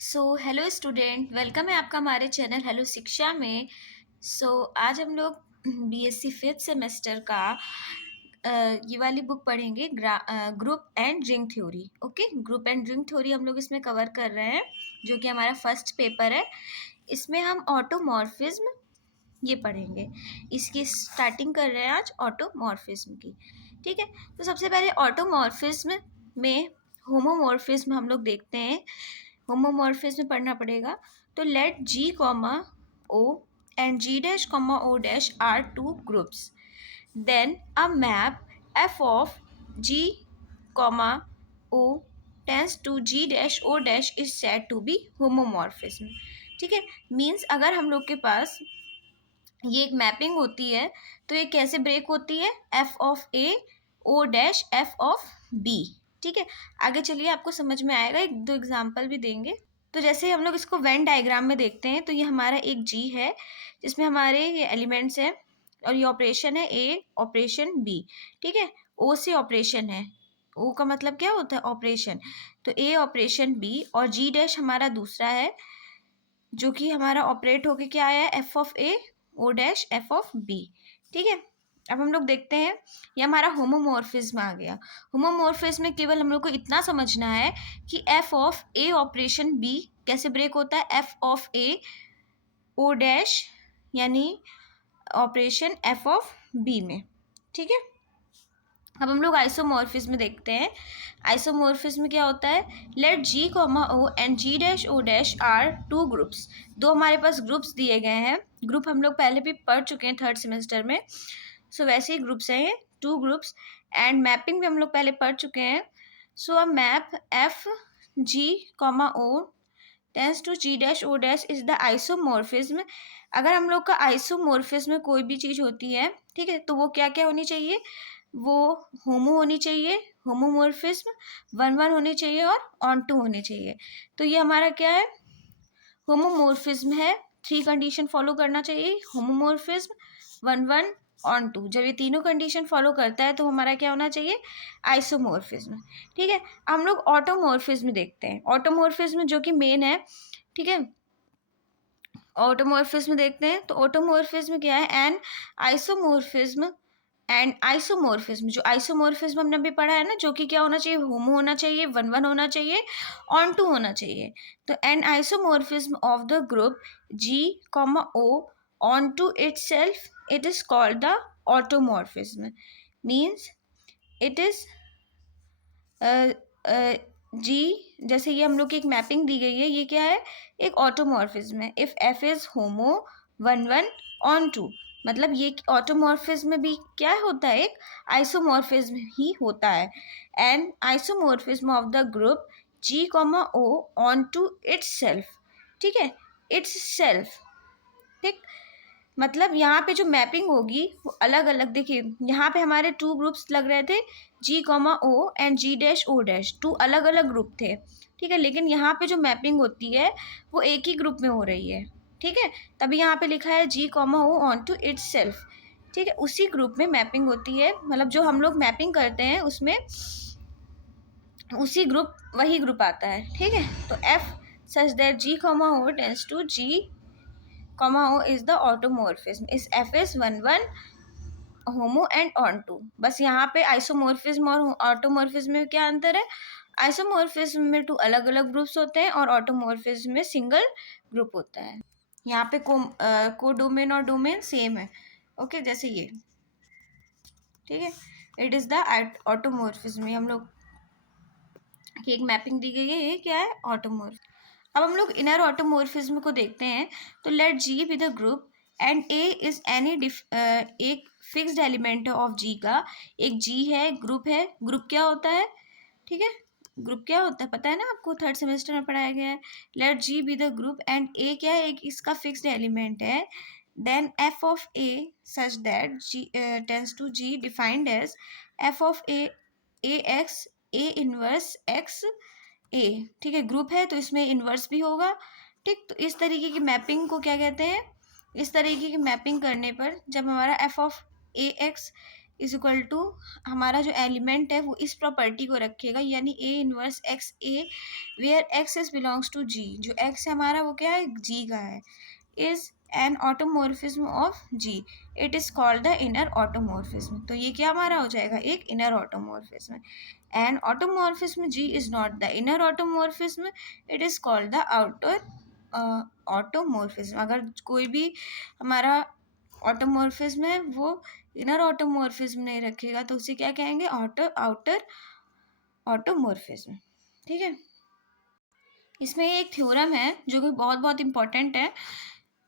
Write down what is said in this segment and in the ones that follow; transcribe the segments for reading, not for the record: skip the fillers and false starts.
Hello student, welcome है आपका हमारे चैनल हेलो शिक्षा में। आज हम लोग बीएससी फिफ्थ सेमेस्टर का ये वाली बुक पढ़ेंगे, group and ring theory. Okay, group and ring theory हम लोग इसमें कवर कर रहे हैं, जो कि हमारा फर्स्ट पेपर है। इसमें हम ऑटोमॉर्फिज्म ये पढ़ेंगे। इसकी स्टार्टिंग कर रहे हैं आज ऑटोमॉर्फिज्म की। ठीक है, तो सबसे पहले ऑटोमॉर्फिज्म में होमोमॉर्फिज्म हम लोग देखते हैं। होमोमॉर्फिज्म पढ़ना पड़ेगा। तो let G comma O and G dash comma O dash are two groups, then a map F of G comma O tends to G dash O dash is said to be homomorphism. ठीक है, means अगर हम लोग के पास ये एक mapping होती है तो ये कैसे ब्रेक होती है, F of A O dash F of B. ठीक है, आगे चलिए आपको समझ में आएगा, एक दो एग्जांपल भी देंगे। तो जैसे हम लोग इसको वेन डायग्राम में देखते हैं, तो ये हमारा एक जी है जिसमें हमारे ये एलिमेंट्स हैं और ये ऑपरेशन है ए ऑपरेशन बी। ठीक है, ओ से ऑपरेशन है, ओ का मतलब क्या होता है, ऑपरेशन। तो ए ऑपरेशन बी और जी डैश हमारा दूसरा है जो कि हमारा ऑपरेट होके क्या आया है, F of A O dash F of B. ठीक है, अब हम लोग देखते हैं, ये हमारा होमोमॉर्फिज्म आ गया। होमोमॉर्फिज्म में केवल हम लोग को इतना समझना है कि F of A operation B कैसे ब्रेक होता है, F of A O dash यानी ऑपरेशन एफ ऑफ बी में। ठीक है, अब हम लोग आइसोमॉर्फिज्म देखते हैं। आइसोमॉर्फिज्म क्या होता है, let G comma O and G dash O dash are two groups. दो हमारे पास ग्रुप्स दिए गए हैं। ग्रुप हम लोग पहले भी पढ़ चुके हैं थर्ड सेमेस्टर में। वैसे ही ग्रुप्स हैं ये, टू ग्रुप्स। एंड मैपिंग भी हम लोग पहले पढ़ चुके हैं। A map F G comma O tends to G dash O dash is the isomorphism. अगर हम लोग का आइसोमॉर्फिज्म में कोई भी चीज़ होती है, ठीक है, तो वो क्या क्या होनी चाहिए, वो होमो होनी चाहिए, होमोमॉर्फिज्म, वन वन होनी चाहिए और ऑन टू होनी चाहिए। तो ये हमारा क्या है, होमोमॉर्फिज्म है। थ्री कंडीशन फॉलो करना चाहिए, homomorphism, one one onto. जब ये तीनों कंडीशन फॉलो करता है तो हमारा क्या होना चाहिए, आइसोमॉर्फिज्म। ठीक है, हम लोग ऑटोमॉर्फिज्म देखते हैं। ऑटोमॉर्फिज्म जो कि मेन है, ठीक है, ऑटोमॉर्फिज्म देखते हैं। तो ऑटोमॉर्फिज्म क्या है, एन आइसोमॉर्फिज्म एंड आइसोमॉर्फिज्म। जो आइसोमॉर्फिज्म हमने अभी पढ़ा है ना, जो कि क्या होना चाहिए, होमो होना चाहिए, वन वन होना चाहिए, ऑन टू होना चाहिए। तो an isomorphism of the group G comma O on to itself, it is called the automorphism. Means it is G, जैसे ये हम लोग की एक मैपिंग दी गई है, ये क्या है, एक ऑटोमॉर्फिज्म है। If F is homo one one onto, मतलब ये ऑटोमॉर्फिज्म में भी क्या होता है, एक आइसोमॉर्फिज्म ही होता है। And isomorphism of the group G comma O on to it's self. ठीक है, इट्स सेल्फ। ठीक, मतलब यहाँ पे जो मैपिंग होगी वो अलग अलग, देखिए यहाँ पे हमारे टू ग्रुप्स लग रहे थे, G comma O and G dash O dash, two अलग अलग ग्रुप थे। ठीक है, लेकिन यहाँ पे जो मैपिंग होती है वो एक ही ग्रुप में हो रही है। ठीक है, तभी यहाँ पे लिखा है G comma O on to it's self. ठीक है, उसी ग्रुप में मैपिंग होती है, मतलब जो हम लोग मैपिंग करते हैं उसमें उसी ग्रुप, वही ग्रुप आता है। ठीक है, तो F such that G comma O tends to G comma o is the automorphism is f is one one homo and onto. बस यहाँ पे आइसोमॉर्फिज्म और ऑटोमॉर्फिज्म में क्या अंतर है, आइसोमॉर्फिज्म में टू अलग अलग ग्रुप्स होते हैं और ऑटोमॉर्फिज्म में सिंगल ग्रुप होता है। यहाँ पे को डोमेन और डोमेन सेम है। ओके, जैसे ये, ठीक है, इट इज द ऑटोमॉर्फिज्म। हम लोग की एक मैपिंग दी गई है, ये क्या है, ऑटोमॉर्फ। अब हम लोग इनर ऑटोमॉर्फिज्म को देखते हैं। तो let G be the group and A is any एक फिक्स्ड एलिमेंट ऑफ जी का। एक जी है, ग्रुप है। ग्रुप क्या होता है, ठीक है, ग्रुप क्या होता है पता है ना आपको, थर्ड सेमेस्टर में पढ़ाया गया है। Let G be the group and a क्या है, एक इसका फिक्स्ड एलिमेंट है। Then f of a such that G tends to G defined as f of A x A inverse x a. ठीक है, ग्रुप है तो इसमें इन्वर्स भी होगा। ठीक, तो इस तरीके की मैपिंग को क्या कहते हैं, इस तरीके की मैपिंग करने पर जब हमारा F of A X is equal to हमारा जो एलिमेंट है वो इस प्रॉपर्टी को रखेगा, यानी a inverse x a where x is belongs to G. जो एक्स है हमारा वो क्या है, जी का है। Is an automorphism of G, it is called the inner automorphism. तो ये क्या हमारा हो जाएगा, एक inner automorphism. An automorphism G is not the inner automorphism, it is called the outer automorphism. अगर कोई भी हमारा ऑटोमोर्फिज्म है वो इनर ऑटोमोर्फिज्म नहीं रखेगा तो उसे क्या कहेंगे, आउटर ऑटोमोर्फिज्म। ठीक है, इसमें एक थ्योरम है जो कि बहुत बहुत इंपॉर्टेंट है,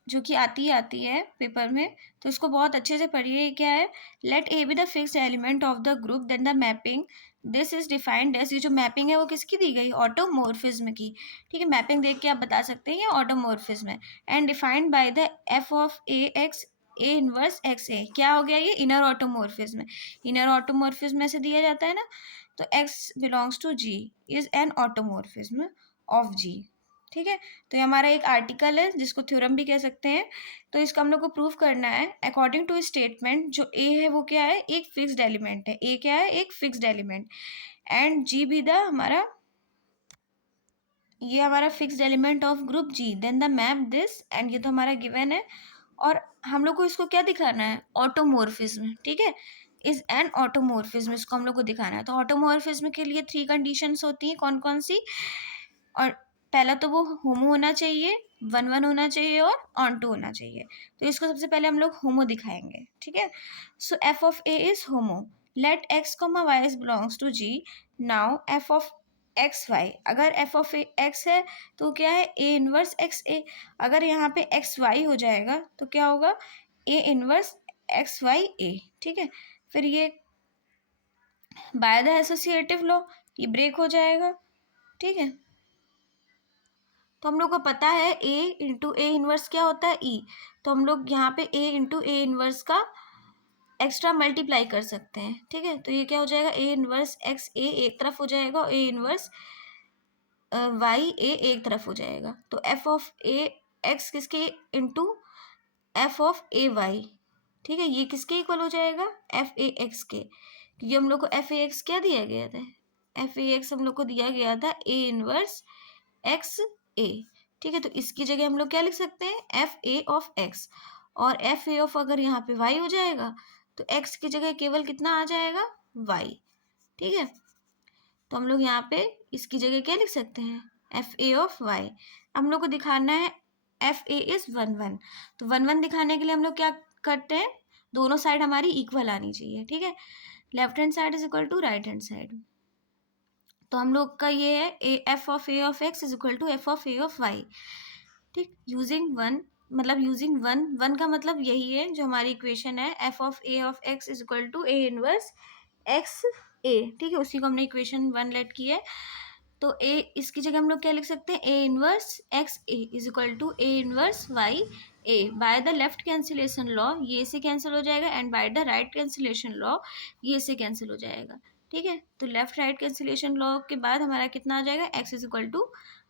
जो कि आती है पेपर में, तो इसको बहुत अच्छे से पढ़िए। क्या है, let A be the fixed element of the group then the mapping this is defined as, ये जो मैपिंग है वो किसकी दी गई, ऑटोमोर्फिज्म की। ठीक है, मैपिंग देख के आप बता सकते हैं ये ऑटोमोर्फिज्म है। And defined by the f of A x A inverse x a, क्या हो गया, ये इनर ऑटोमोर्फिज्म। इनर ऑटोमोर्फिज्म में से दिया जाता है ना, तो x belongs to G is an automorphism of G. ठीक है, तो ये हमारा एक आर्टिकल है जिसको थ्योरम भी कह सकते हैं। तो इसका हम लोग को प्रूफ करना है अकॉर्डिंग टू स्टेटमेंट, जो ए है वो क्या है, एक फिक्स्ड एलिमेंट है। ए क्या है, एक फिक्स्ड एलिमेंट, एंड जी भी द हमारा, ये हमारा fixed element of group G, then the map this, and ये तो हमारा गिवन है। और हम लोग को इसको क्या दिखाना है, ऑटोमोर्फिज्म। ठीक है, इज एन ऑटोमोर्फिज्म, इसको हम लोग को दिखाना है। तो ऑटोमोर्फिज्म के लिए 3 कंडीशंस होती हैं, कौन कौन सी। और पहला तो वो होमो होना चाहिए, 1 1 होना चाहिए और ऑन टू होना चाहिए। तो इसको सबसे पहले हम लोग होमो दिखाएंगे। ठीक है, so f of A is homo, let x comma y is belongs to G. Now f of x y, अगर एफ ऑफ एक्स है तो क्या है, ए इनवर्स एक्स ए। अगर यहाँ पे एक्स वाई हो जाएगा तो क्या होगा, ए इनवर्स एक्स वाई ए। ठीक है, फिर ये बाय द एसोसिएटिव लॉ ये ब्रेक हो जाएगा। ठीक है, तो हम लोग को पता है ए इंटू ए इनवर्स क्या होता है, ई। तो हम लोग यहाँ पे ए इंटू ए इनवर्स का एक्स्ट्रा मल्टीप्लाई कर सकते हैं। ठीक है, तो ये क्या हो जाएगा, ए इनवर्स एक्स ए एक तरफ हो जाएगा और ए इनवर्स वाई ए एक तरफ हो जाएगा। तो एफ ऑफ ए एक्स किसके into F of A Y. ठीक है, ये किसके इक्वल हो जाएगा, एफ ए एक्स के, क्योंकि हम लोग को एफ ए एक्स क्या दिया गया था, एफ ए एक्स हम लोग को दिया गया था ए इनवर्स एक्स ए। ठीक है, तो इसकी जगह हम लोग क्या लिख सकते हैं, एफ ए ऑफ एक्स। और एफ ए ऑफ अगर यहाँ पे वाई हो जाएगा तो एक्स की जगह केवल कितना आ जाएगा, वाई। ठीक है, तो हम लोग यहाँ पे इसकी जगह क्या लिख सकते हैं, एफ ए ऑफ वाई। हम लोग को दिखाना है एफ ए इज 1 1, तो 1 1 दिखाने के लिए हम लोग क्या करते हैं, दोनों साइड हमारी इक्वल आनी चाहिए। ठीक है, left hand side is equal to right hand side. तो हम लोग का ये है F of A of x is equal to f of A of y. ठीक, यूजिंग वन, मतलब यूजिंग वन, वन का मतलब यही है जो हमारी इक्वेशन है, F of A of x is equal to A inverse x a. ठीक है, उसी को हमने इक्वेशन 1 लेट की है। तो ए, इसकी जगह हम लोग क्या लिख सकते हैं, A inverse x A is equal to A inverse Y A. By the left cancellation law ये से कैंसिल हो जाएगा, and by the right cancellation law ये से कैंसिल हो जाएगा। ठीक है, तो लेफ्ट राइट कैंसिलेशन लॉ के बाद हमारा कितना आ जाएगा, X is equal to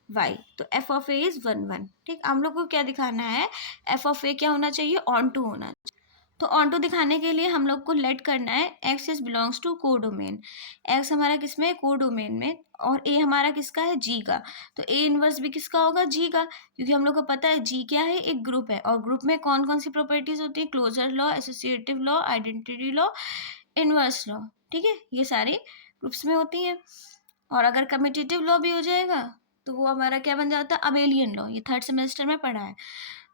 Y. तो एफ ऑफ ए इज 1 1। ठीक, हम लोग को क्या दिखाना है, एफ ऑफ ए क्या होना चाहिए, ऑन टू होना चाहिए। तो ऑन टू दिखाने के लिए हम लोग को लेट करना है एक्स इज बिलोंग्स टू को डोमेन। एक्स हमारा किस में, को डोमेन में, और ए हमारा किसका है, जी का। तो ए इनवर्स भी किसका होगा, जी का, क्योंकि हम लोग को पता है जी क्या है, एक ग्रुप है, और ग्रुप में कौन कौन सी प्रॉपर्टीज होती है, closure law, associative law, identity law, inverse law. ठीक है, ये सारे ग्रुप्स में होती हैं। और अगर कम्यूटेटिव लॉ भी हो जाएगा तो वो हमारा क्या बन जाता है, अबेलियन लॉ, ये 3rd सेमेस्टर में पढ़ा है।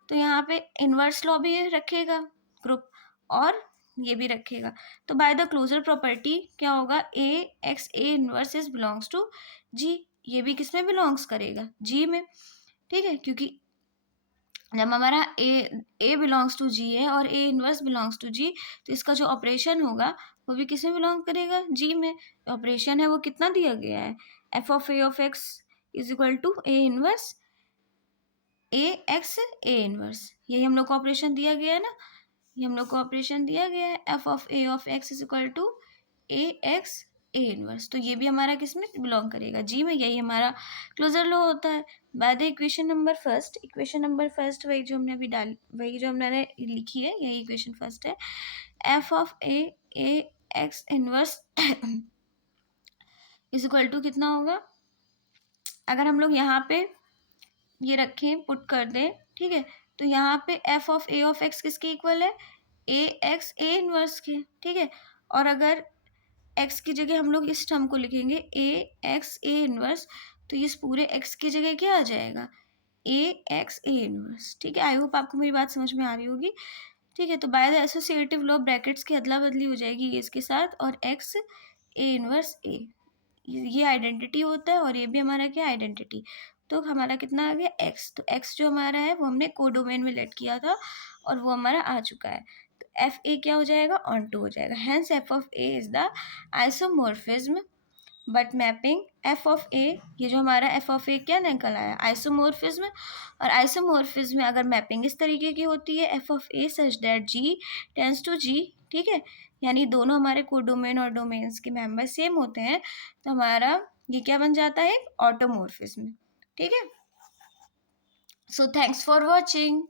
तो यहाँ पे इनवर्स लॉ भी रखेगा ग्रुप, और ये भी रखेगा। तो बाय द क्लोजर प्रॉपर्टी क्या होगा, a x A inverse is belongs to G, ये भी किस में बिलोंग्स करेगा, जी में। ठीक है, क्योंकि जब हमारा ए बिलोंग्स टू जी है और ए इनवर्स बिलोंग्स टू जी, तो इसका जो ऑपरेशन होगा वो भी किस में बिलोंग करेगा, जी में। ऑपरेशन है वो कितना दिया गया है, F of A of x is equal to A inverse A x A inverse, यही हम लोग को ऑपरेशन दिया गया है ना, ये हम लोग को ऑपरेशन दिया गया है, F of A of x is equal to A x A inverse. तो ये भी हमारा किस में बिलोंग करेगा, जी में, यही हमारा क्लोजर लॉ होता है। बाद equation number first, equation number first वही जो हमने अभी डाली, वही जो हमने लिखी है, यही इक्वेशन फर्स्ट है, F of A X inverse is equal to कितना होगा, अगर हम लोग यहाँ पे ये रखें, पुट कर दें, ठीक है, तो यहाँ पे F of A of x किसके इक्वल है, ए एक्स ए इनवर्स के, ठीक है। और अगर एक्स की जगह हम लोग इस टर्म को लिखेंगे ए एक्स ए इनवर्स, तो इस पूरे एक्स की जगह क्या आ जाएगा, ए एक्स ए इनवर्स, ठीक है। आई होप आपको मेरी बात समझ में आ रही होगी, ठीक है। तो by the associative law brackets की अदला बदली हो जाएगी ये इसके साथ, और एक्स ए इनवर्स ए, ये आइडेंटिटी होता है और ये भी हमारा क्या आइडेंटिटी। तो हमारा कितना आ गया एक्स, तो एक्स जो हमारा है वो हमने कोडोमेन में लेट किया था और वो हमारा आ चुका है। तो एफ ए क्या हो जाएगा, ऑन टू हो जाएगा। Hence f of A is the isomorphism but mapping f of a, ये जो हमारा एफ ऑफ ए क्या निकल आया, आइसोमोर्फिज्म। और आइसोमोर्फिज्म में अगर मैपिंग इस तरीके की होती है F of a such that G tends to G, ठीक है, यानी दोनों हमारे कोडोमेन और डोमेन्स के मेंबर सेम होते हैं, तो हमारा ये क्या बन जाता है, ऑटोमोर्फिज्म, ठीक है। So thanks for watching.